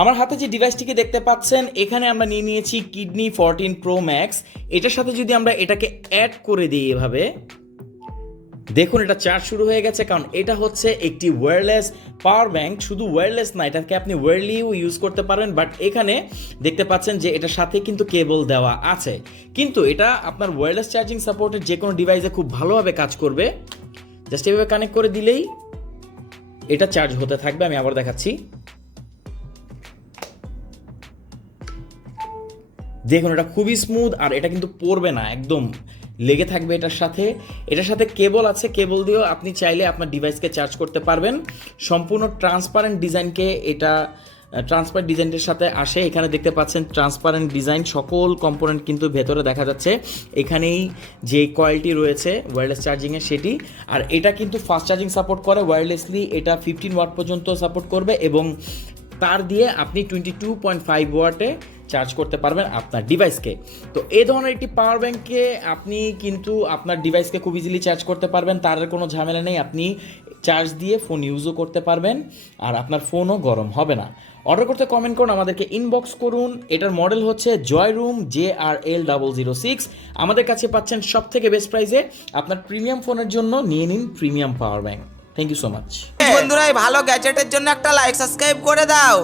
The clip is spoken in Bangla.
আমার হাতে যে ডিভাইসটিকে দেখতে পাচ্ছেন, এখানে আমরা নিয়ে নিয়েছি কিডনি 14 প্রো ম্যাক্স। এটার সাথে যদি আমরা এটাকে অ্যাড করে দিই এভাবে, দেখুন এটা চার্জ শুরু হয়ে গেছে, কারণ এটা হচ্ছে একটি ওয়্যারলেস পাওয়ার ব্যাংক। শুধু ওয়্যারলেস না, এটাকে আপনি ওয়্যারলিও ইউজ করতে পারবেন, বাট এখানে দেখতে পাচ্ছেন যে এটার সাথে কিন্তু কেবল দেওয়া আছে। কিন্তু এটা আপনার ওয়্যারলেস চার্জিং সাপোর্টের যে কোনো ডিভাইসে খুব ভালোভাবে কাজ করবে। জাস্ট এভাবে কানেক্ট করে দিলেই এটা চার্জ হতে থাকবে। আমি আবার দেখাচ্ছি, দেখুন এটা খুবই স্মুথ, আর এটা কিন্তু পড়বে না, একদম লেগে থাকবে এটার সাথে। এটার সাথে কেবল আছে, কেবল দিয়েও আপনি চাইলে আপনার ডিভাইসকে চার্জ করতে পারবেন। সম্পূর্ণ ট্রান্সপারেন্ট ডিজাইনকে এটা ট্রান্সপারেন্ট ডিজাইনের সাথে আসে। এখানে দেখতে পাচ্ছেন ট্রান্সপারেন্ট ডিজাইন, সকল কম্পোনেন্ট কিন্তু ভেতরে দেখা যাচ্ছে। এখানেই যে কয়েলটি রয়েছে ওয়্যারলেস চার্জিংয়ের সেটি, আর এটা কিন্তু ফাস্ট চার্জিং সাপোর্ট করে ওয়্যারলেসলি। এটা 15 ওয়াট পর্যন্ত সাপোর্ট করবে, এবং তার দিয়ে আপনি 22.5 ওয়াটে চার্জ করতে পারবেন আপনার ডিভাইসকে। তো এই ধরনের একটি পাওয়ার ব্যাংকে আপনি কিন্তু আপনার ডিভাইসকে খুব ইজিলি চার্জ করতে পারবেন, তার কোনো ঝামেলা নেই। আপনি চার্জ দিয়ে ফোন ইউজও করতে পারবেন, আর আপনার ফোনও গরম হবে না। অর্ডার করতে কমেন্ট করুন, আমাদেরকে ইনবক্স করুন। এটার মডেল হচ্ছে জয়রুম JRL006। আমাদের কাছে পাচ্ছেন সব থেকে বেস্ট প্রাইসে। আপনার প্রিমিয়াম ফোনের জন্য নিয়ে নিন premium power bank. Thank you so much. বন্ধুরা, এই ভালো গ্যাজেটের জন্য একটা লাইক সাবস্ক্রাইব করে দাও।